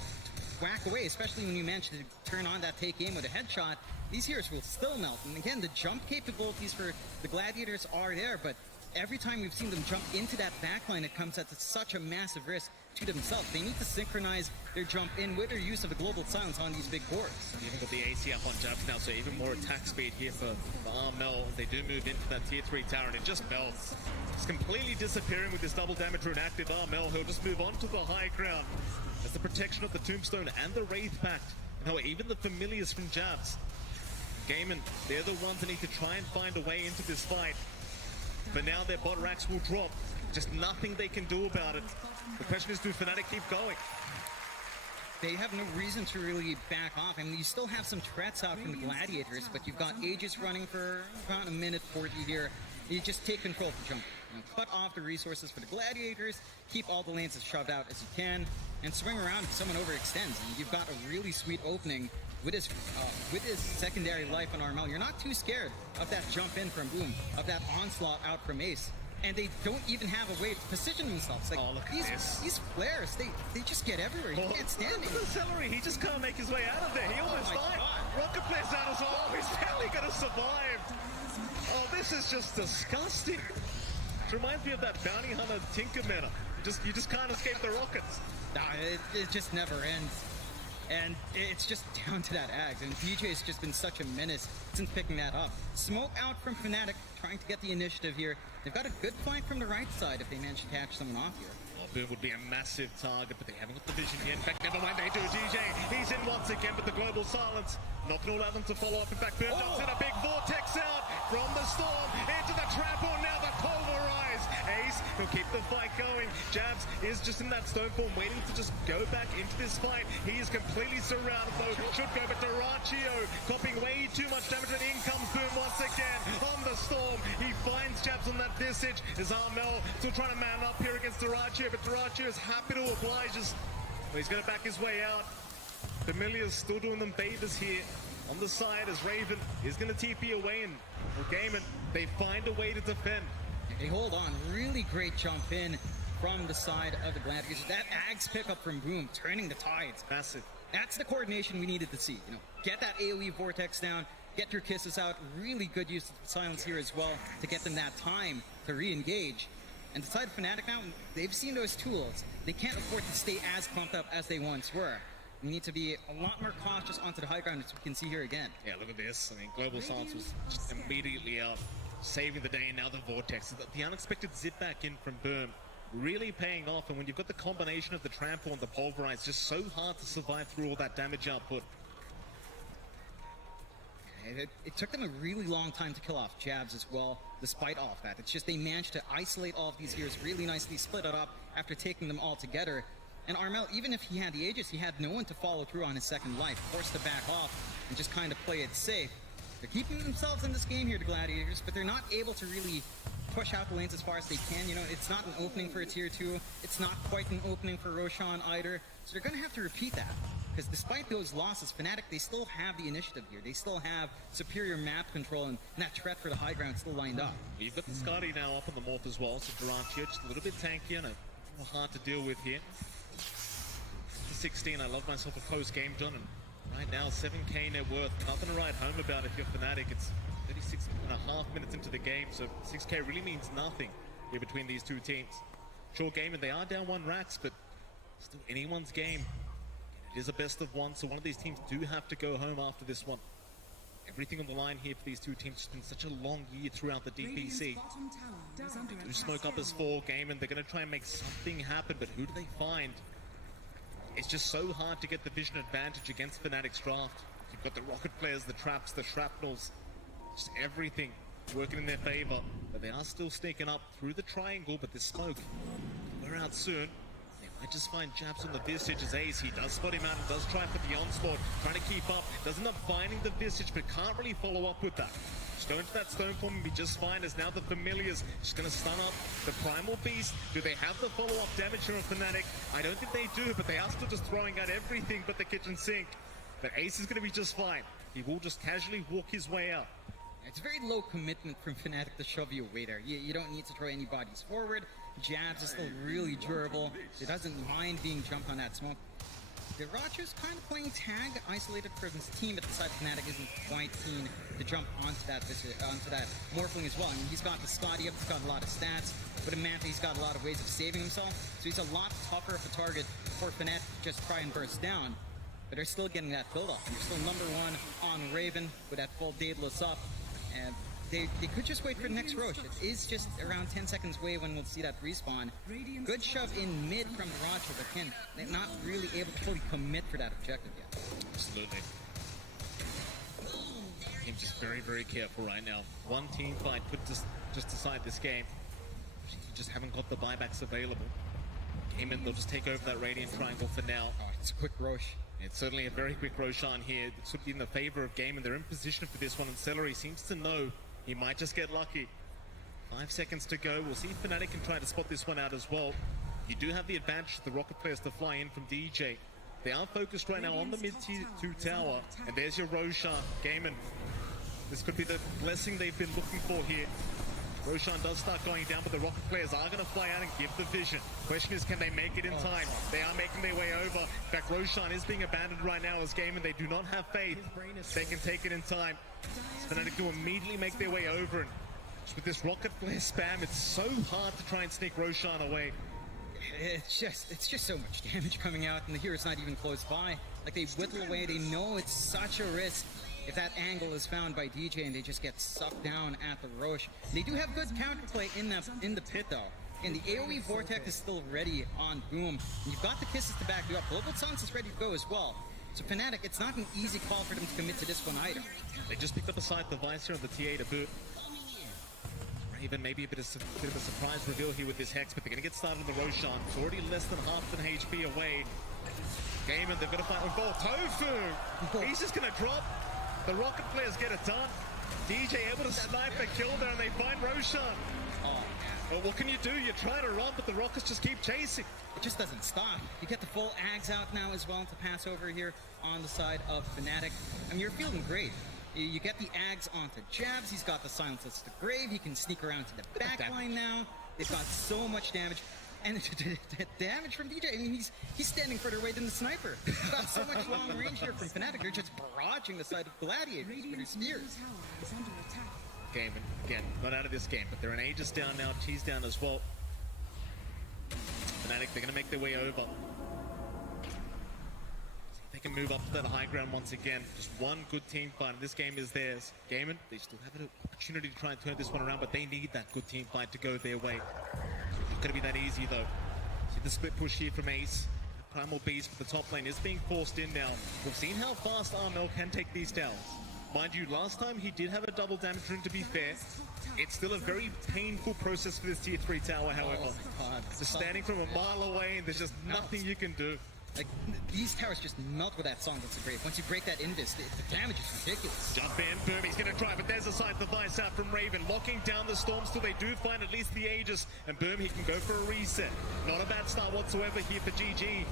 whack away, especially when you manage to turn on that take aim with a headshot. These heroes will still melt. And again, the jump capabilities for the Gladiators are there, but every time we've seen them jump into that backline, it comes at such a massive risk to themselves. They need to synchronize their jump in with their use of a global silence on these big boards. Even got the AC up on Jabs now, so even more attack speed here for Armel. They do move into that tier 3 tower, and it just melts. It's completely disappearing with this double damage rune active. Armel, he'll just move on to the high ground. That's the protection of the Tombstone and the Wraith Pact. And how even the Familiars from Jabs. GAIMIN, they're the ones that need to try and find a way into this fight. but now their bot racks will drop. Just nothing they can do about it. The question is, do FNATIC keep going? They have no reason to really back off. I mean, you still have some threats out from the Gladiators, but you've got Aegis running for about a minute 40 here. You just take control for jump. You know, cut off the resources for the Gladiators, keep all the lanes as shoved out as you can, and swing around if someone overextends. And you've got a really sweet opening with his secondary life on Armel. You're not too scared of that jump in from Boom, of that onslaught out from Ace. And they don't even have a way to position themselves. Like, oh, look at this. These flares, they just get everywhere. You can't stand it. Look at the celery. He just can't make his way out of there. He almost died. Rocket plays out as well. He's barely going to survive. Oh, this is just disgusting. It reminds me of that bounty hunter Tinkerman. You just can't escape the rockets. Nah, it just never ends. And it's just down to that Ags. And DJ's just been such a menace since picking that up. Smoke out from FNATIC, trying to get the initiative here. They've got a good flank from the right side if they manage to catch someone off here. Oh, Boom would be a massive target, but they haven't got the vision yet. In fact, never mind, they do. DJ, he's in once again, but the global silence not going to allow them to follow up. In fact, Boom dumps in a big vortex out from the storm into the trample. Now the pulverize. Ace will keep the fight going. Jabs is just in that stone form, waiting to just go back into this fight. He is completely surrounded, though. Should go, but Duraccio copying way too much damage, and in comes Boom once again on the storm. He finds Jabs on that visage. Is Armel still trying to man up here against Duraccio, but Duraccio is happy to oblige. He's going to back his way out. Familiar's still doing them favors here on the side as Raven is going to TP away, and for GAIMIN, they find a way to defend. They hold on. Really great jump in from the side of the Gladiators. That Ags pickup from Boom, turning the tides. Massive. That's the coordination we needed to see. You know, get that AoE vortex down, get your kisses out. Really good use of silence here as well to get them that time to re-engage. And the side of FNATIC now, they've seen those tools. They can't afford to stay as pumped up as they once were. We need to be a lot more cautious onto the high ground, as we can see here again. Yeah, look at this. I mean, Global Silence was just immediately out, saving the day, and now the Vortex. The unexpected zip back in from Boom really paying off, and when you've got the combination of the trample and the pulverize, just so hard to survive through all that damage output. It took them a really long time to kill off Jabs as well, despite all of that. It's just they managed to isolate all of these heroes really nicely, split it up after taking them all together. And Armel, even if he had the Aegis, he had no one to follow through on his second life, forced to back off and just kind of play it safe. They're keeping themselves in this game here, the Gladiators, but they're not able to really push out the lanes as far as they can. You know, it's not an opening for a tier 2. It's not quite an opening for Roshan either. So they're going to have to repeat that. Because despite those losses, FNATIC, they still have the initiative here. They still have superior map control, and that threat for the high ground still lined up. You've got the Scotty now up on the Morph as well, so Duraccio just a little bit tanky and a little hard to deal with here. 16, I love myself a post-game done, and right now 7k net worth. Nothing to write home about if you're FNATIC. It's 36.5 minutes into the game, so 6k really means nothing here between these two teams. Sure, GAIMIN, they are down 1 racks, but still anyone's game. It is a best of 1, so one of these teams do have to go home after this one. Everything on the line here for these two teams. It's been such a long year throughout the DPC. Do smoke up as 4, GAIMIN, they're going to try and make something happen, but who do they find? It's just so hard to get the vision advantage against FNATIC's draft. You've got the rocket players, the traps, the shrapnels, just everything working in their favor. But they are still sneaking up through the triangle, but this smoke, we're out soon. They might just find Jabs on the visage as Ace. He does spot him out and does try for the onslaught, trying to keep up. Does end up finding the visage, but can't really follow up with that. Just go into that stone form and be just fine, as now the Familiars just going to stun up the Primal Beast. Do they have the follow-up damage from FNATIC? I don't think they do, but they are still just throwing out everything but the kitchen sink. But Ace is going to be just fine. He will just casually walk his way out. It's very low commitment from FNATIC to shove you away there. You don't need to throw any bodies forward. Jabs is still really durable. He doesn't mind being jumped on that smoke. Duracchio's kind of playing tag, isolated from his team, but the side of FNATIC isn't quite keen to jump onto that Morphling as well. I mean, he's got the Scotty up, he's got a lot of stats, but in Manta, he's got a lot of ways of saving himself, so he's a lot tougher of a target for FNATIC to just try and burst down. But they're still getting that build-up. They're still number 1 on Raven with that full Daedalus up, and they could just wait for the next Roche. It is just around 10 seconds away when we'll see that respawn. Good shove in mid from Duraccio, but again, they're not really able to fully commit for that objective yet. Absolutely. Team GAIMIN just very, very careful right now. One team fight could just decide this game. You just haven't got the buybacks available. GAIMIN, they'll just take over that Radiant Triangle for now. Oh, it's a quick Roche. It's certainly a very quick Roshan here. This would be in the favor of GAIMIN. They're in position for this one, and Celery seems to know he might just get lucky. 5 seconds to go. We'll see if FNATIC can try to spot this one out as well. You do have the advantage of the rocket players to fly in from DJ. They are focused right now on the mid-tier 2 tower, and there's your Roshan. GAIMIN, this could be the blessing they've been looking for here. Roshan does start going down, but the rocket players are going to fly out and give the vision. Question is, can they make it in time? They are making their way over. In fact, Roshan is being abandoned right now as GAIMIN. They do not have faith they can take it in time. FNATIC do immediately make their way over, and with this rocket flare spam, it's so hard to try and sneak Roshan away. It's just so much damage coming out, and the hero's not even close by. Like, they whittle away. They know it's such a risk if that angle is found by DJ and they just get sucked down at the Roche. They do have good counterplay in the pit though. And the AoE Vortex is still ready on Boom. And you've got the kisses to back you up. Global Silence is ready to go as well. So FNATIC, it's not an easy call for them to commit to this one either. They just picked up a side the Visor and the TA to boot. Raven maybe a bit of a surprise reveal here with this Hex, but they're going to get started on the Roshan. It's already less than half an HP away. GAIMIN, they're going to fight with ball. Tofu! He's just going to drop. The rocket players get it done. DJ able to snipe a kill there, and they find Roshan. Oh, well, what can you do? You try to run, but the rockets just keep chasing. it just doesn't stop. You get the full Ags out now as well to pass over here on the side of FNATIC. I mean, you're feeling great. You get the Ags onto Jabs. He's got the Silences to Grave. He can sneak around to the back line now. They've got so much damage. And the damage from DJ, I mean, he's standing further away than the sniper. He's got so much long range here from FNATIC. They're just barraging the side of Gladiators with his spears. GAIMIN, again, not out of this game, but they're an Aegis down now, Cheese down as well. FNATIC, they're going to make their way over. They can move up to that high ground once again. Just one good team fight, and this game is theirs. GAIMIN, they still have an opportunity to try and turn this one around, but they need that good team fight to go their way. Not going to be that easy, though. See the split push here from Ace. Primal Beast for the top lane is being forced in now. We've seen how fast Armel can take these towers. Mind you, last time he did have a double damage rune, to be fair. It's still a very painful process for this tier 3 tower, however. Oh my God. Just standing from a mile away, and there's just nothing you can do. Like, these towers just melt with that song that's great. Once you break that invis, the damage is ridiculous. Jump in, Boom, he's going to try, but there's a side device out from Raven, locking down the storm, so they do find at least the Aegis, and Boom, he can go for a reset. Not a bad start whatsoever here for GG.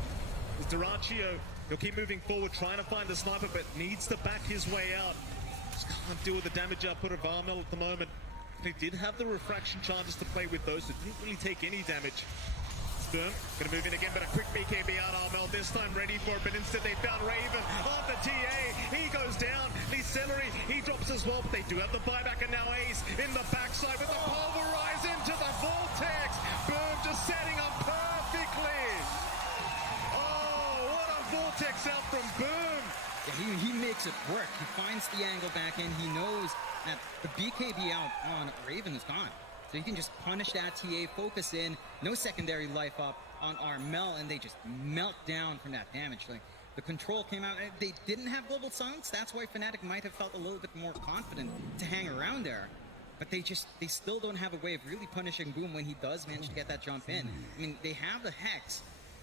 With Duraccio, he'll keep moving forward, trying to find the sniper, but needs to back his way out. Just can't deal with the damage output of Armel at the moment. They did have the refraction charges to play with those, so didn't really take any damage. Boom, gonna move in again, but a quick BKB out Armel, this time ready for it, but instead they found Raven on the TA. He goes down, he's Celery, he drops as well, but they do have the buyback, and now Ace in the backside with the pulverize into the Vortex. Boom, just setting up perfectly. Oh, what a Vortex out from Boom. Yeah, he makes it work. He finds the angle back in. He knows that the BKB out on Raven is gone. So he can just punish that TA, focus in, no secondary life up on Armel, and they just melt down from that damage. Like, the control came out, they didn't have global silence. That's why FNATIC might have felt a little bit more confident to hang around there. But they still don't have a way of really punishing Boom when he does manage to get that jump in. I mean, they have the Hex,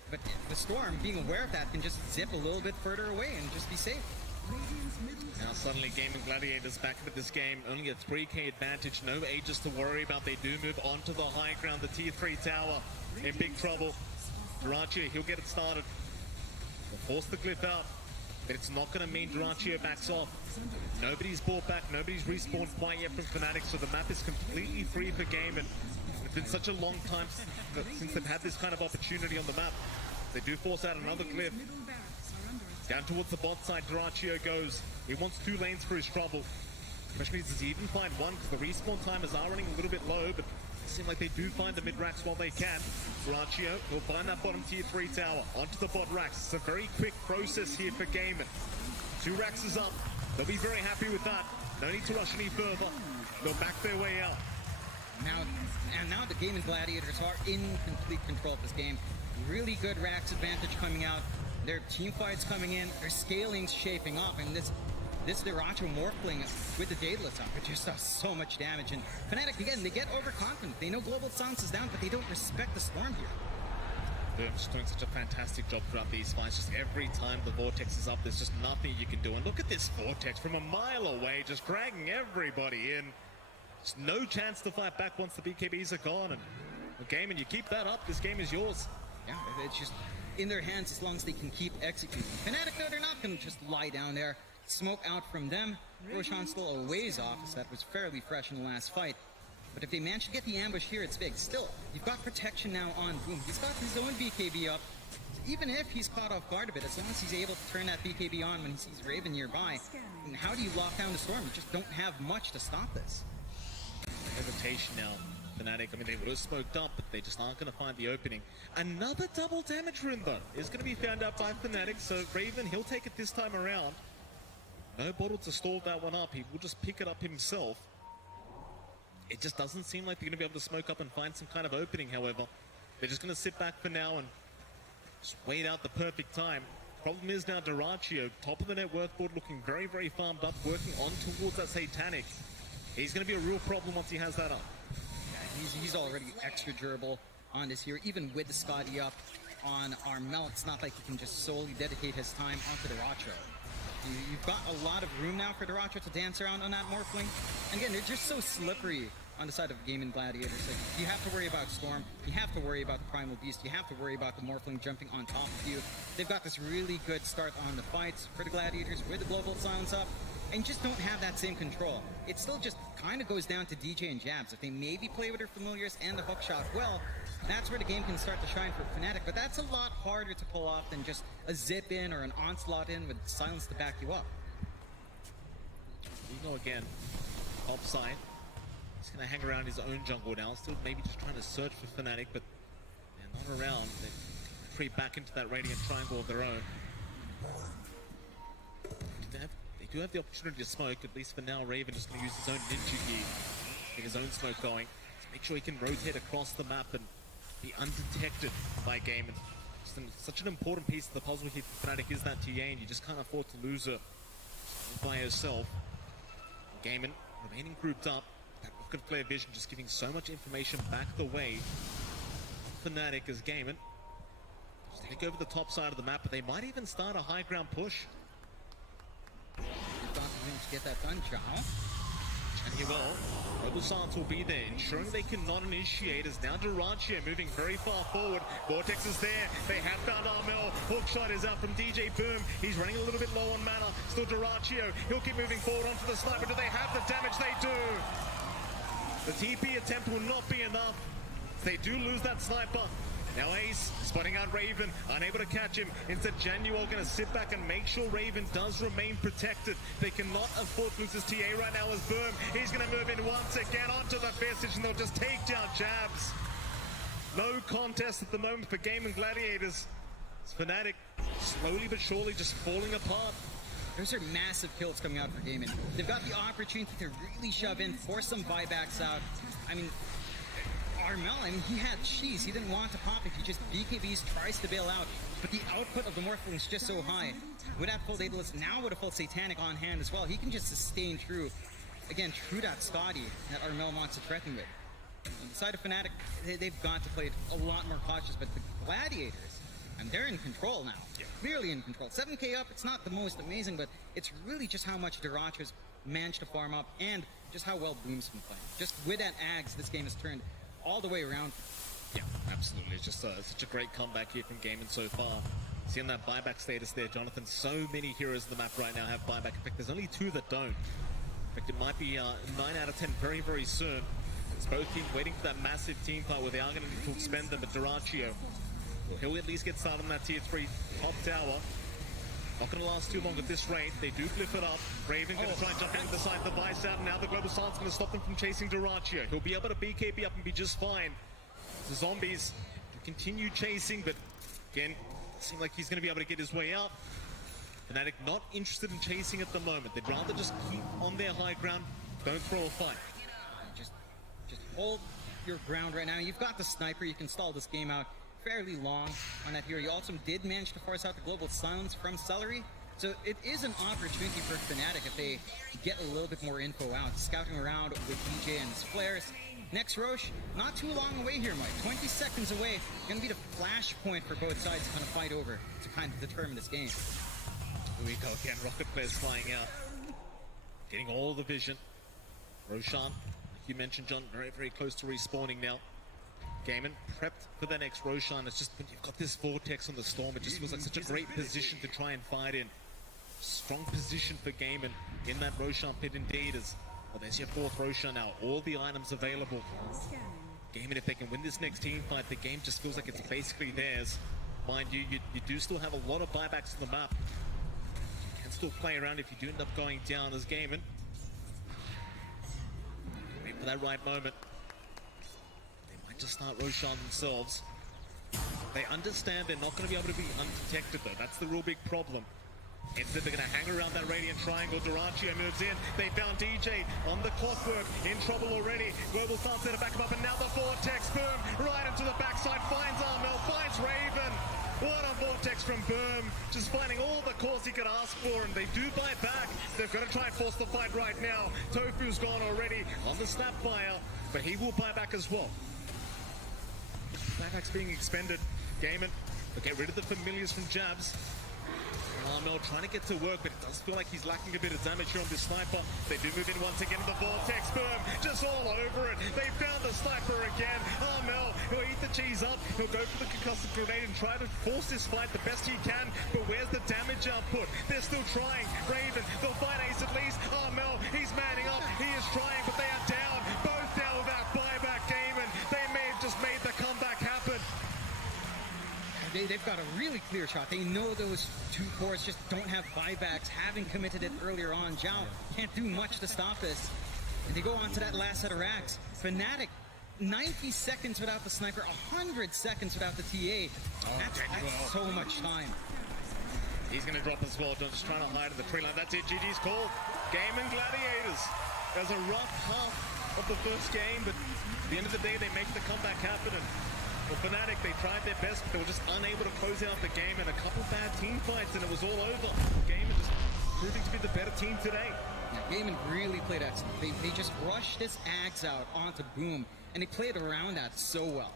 but the Storm, being aware of that, can just zip a little bit further away and just be safe. Now suddenly GAIMIN Gladiators back into this game, only a 3k advantage, no Aegis to worry about. They do move onto the high ground, the tier 3 tower, in big trouble. Duraccio, he'll get it started. They'll force the glyph out, but it's not going to mean Duraccio backs off. Nobody's brought back, nobody's respawned quite yet from FNATIC, so the map is completely free for GAIMIN. It's been such a long time since they've had this kind of opportunity on the map. They do force out another glyph. Down towards the bot side, Duraccio goes. He wants 2 lanes for his trouble. The question is, does he even find one? Because the respawn timers are running a little bit low, but it seems like they do find the mid-racks while they can. Duraccio will find that bottom tier 3 tower, onto the bot racks. It's a very quick process here for GAIMIN. 2 racks is up. They'll be very happy with that. No need to rush any further. They'll back their way out. Now the GAIMIN Gladiators are in complete control of this game. Really good racks advantage coming out. Their team fights coming in, their scaling's shaping up, and this Diracho Morphling with the Daedalus up, it just does so much damage. And FNATIC, again, they get overconfident. They know Global Silence is down, but they don't respect the Storm here. They're just doing such a fantastic job throughout these fights. Just every time the Vortex is up, there's just nothing you can do. And look at this Vortex from a mile away, just dragging everybody in. There's no chance to fight back once the BKBs are gone. And GAIMIN, you keep that up, this game is yours. Yeah, it's just in their hands as long as they can keep executing. FNATIC, no, they're not going to just lie down there. Smoke out from them. Roshan still a ways off, as that was fairly fresh in the last fight. But if they manage to get the ambush here, it's big. Still, you've got protection now on Boom. He's got his own BKB up. So even if he's caught off guard a bit, as long as he's able to turn that BKB on when he sees Raven nearby, and how do you lock down the Storm? You just don't have much to stop this. Hesitation now. FNATIC, I mean, they would have smoked up, but they just aren't going to find the opening. Another double damage rune, though, is going to be found out by FNATIC, so Raven, he'll take it this time around. No bottle to stall that one up. He will just pick it up himself. It just doesn't seem like they're going to be able to smoke up and find some kind of opening, however. They're just going to sit back for now and just wait out the perfect time. Problem is now Diracho, top of the net work board, looking very, very farmed up, working on towards that Satanic. He's going to be a real problem once he has that up. Yeah, he's already extra durable on this here, even with the Scotty up on Armel. It's not like he can just solely dedicate his time onto Diracho. You've got a lot of room now for Diracho to dance around on that Morphling. And again, they're just so slippery on the side of GAIMIN Gladiators. Like, you have to worry about Storm, you have to worry about the Primal Beast, you have to worry about the Morphling jumping on top of you. They've got this really good start on the fights for the Gladiators with the Global Silence up, and just don't have that same control. It still just kind of goes down to DJ and Jabs. If they maybe play with their familiars and the hook shot well, that's where the game can start to shine for FNATIC, but that's a lot harder to pull off than just a zip in or an onslaught in with silence to back you up. You go again, top side. He's going to hang around his own jungle now, still maybe just trying to search for FNATIC, but they're not around. They creep back into that Radiant Triangle of their own. They do have the opportunity to smoke, at least for now. Raven is going to use his own ninja gear, get his own smoke going, to make sure he can rotate across the map and be undetected by GAIMIN. Such an important piece of the puzzle here for FNATIC is that TA, and you just can't afford to lose her by herself. GAIMIN remaining grouped up, that look of clear vision just giving so much information back the way. FNATIC as GAIMIN just take over the top side of the map, but they might even start a high ground push. You've got the room to get that done, Chow. And he will. Global Silence will be there, ensuring they cannot initiate as now Diracho moving very far forward. Vortex is there. They have found Armel. Hookshot is out from DJ Boom. He's running a little bit low on mana. Still Diracho. He'll keep moving forward onto the sniper. Do they have the damage? They do. The TP attempt will not be enough. They do lose that sniper. Now Ace spotting out Raven, unable to catch him. Instead, Januel going to sit back and make sure Raven does remain protected. They cannot afford to lose his TA right now as Boom. He's going to move in once again onto the Visage, and they'll just take down Jabs. No contest at the moment for GAIMIN Gladiators. It's FNATIC slowly but surely just falling apart. Those are massive kills coming out for GAIMIN. They've got the opportunity to really shove in, force some buybacks out. I mean, Armel, he had cheese. He didn't want to pop if he just BKBs, tries to bail out. But the output of the Morphling is just so high. With that full Daedalus, now with a full Satanic on hand as well, he can just sustain through, again, through that Scotty that Armel wants to threaten with. On the side of FNATIC, they've got to play it a lot more cautious, but the Gladiators, and they're in control now. Yeah. Clearly in control. 7k up, it's not the most amazing, but it's really just how much Diracho's managed to farm up and just how well Boom's been playing. Just with that Ags, this game has turned all the way around. Yeah, absolutely. It's just such a great comeback here from GAIMIN so far. Seeing that buyback status there, Jonathan. So many heroes in the map right now have buyback. In fact, there's only 2 that don't. In fact, it might be 9 out of 10 very, very soon. It's both teams waiting for that massive team fight where they are going to need to expend them. But Diracho, he'll at least get started on that tier 3 top tower. Not going to last too long at this rate. They do flip it up. Raven going to try and jump into the side of the Vice out. Now the Global Silence going to stop them from chasing Diracho. He'll be able to BKB up and be just fine. The zombies continue chasing, but again, it seems like he's going to be able to get his way out. FNATIC not interested in chasing at the moment. They'd rather just keep on their high ground. Don't throw a fight. Just hold your ground right now. You've got the sniper. You can stall this game out fairly long on that hero. You also did manage to force out the Global Silence from Celery, So it is an opportunity for FNATIC if they get a little bit more info out. Scouting around with DJ and his flares. Next Roche, not too long away here, Mike. 20 seconds away. Gonna be the flashpoint for both sides to kind of fight over to kind of determine this game. Here we go again, rocket flares flying out. Getting all the vision. Roshan, like you mentioned, John, very, very close to respawning now. GAIMIN prepped for the next Roshan. It's just when you've got this vortex on the storm, it just feels like such a great position to try and fight in. Strong position for GAIMIN in that Roshan pit indeed. As well, there's your fourth Roshan now. All the items available. GAIMIN, if they can win this next team fight, the game just feels like it's basically theirs. Mind you, you do still have a lot of buybacks on the map. You can still play around if you do end up going down as GAIMIN. Wait for that right moment. They might just start Roshan themselves. They understand they're not going to be able to be undetected though. That's the real big problem. Instead, they're going to hang around that Radiant Triangle. Durantio moves in. They found DJ on the clockwork. In trouble already. Global starts there to back him up. And now the Vortex. Boom. Right into the backside. Finds Armel. Finds Raven. What a Vortex from Boom. Just finding all the cores he could ask for. And they do buy back. They've got to try and force the fight right now. Tofu's gone already on the Snapfire. But he will buy back as well. Buyback's being expended. GAIMIN will get rid of the familiars from jabs. Armel trying to get to work, but it does feel like he's lacking a bit of damage here on this sniper. They do move in once again to the Vortex. Boom, just all over it. They found the sniper again. Armel, he'll eat the cheese up. He'll go for the concussive grenade and try to force this fight the best he can. But where's the damage output? They're still trying. Raven, they'll find Ace at least. Armel, he's manning up. He is trying, but they are down. Both down without buyback. GAIMIN, they may have just made the comeback happen. They've got a really clear shot. They know those two cores just don't have buybacks, having committed it earlier on. Zhao can't do much to stop this. And they go on to that last set of racks. FNATIC, 90 seconds without the sniper, 100 seconds without the TA. That's so much time. He's going to drop as well, just trying to hide in the tree line. That's it, GG's called. GAIMIN Gladiators. There's a rough half of the first game, but at the end of the day, they make the comeback happen. And for FNATIC, they tried their best, but they were just unable to close out the game, and a couple bad team fights, and it was all over. GAIMIN just proving to be the better team today. Yeah, GAIMIN really played excellent. They just rushed this Ags out onto Boom, and they played around that so well.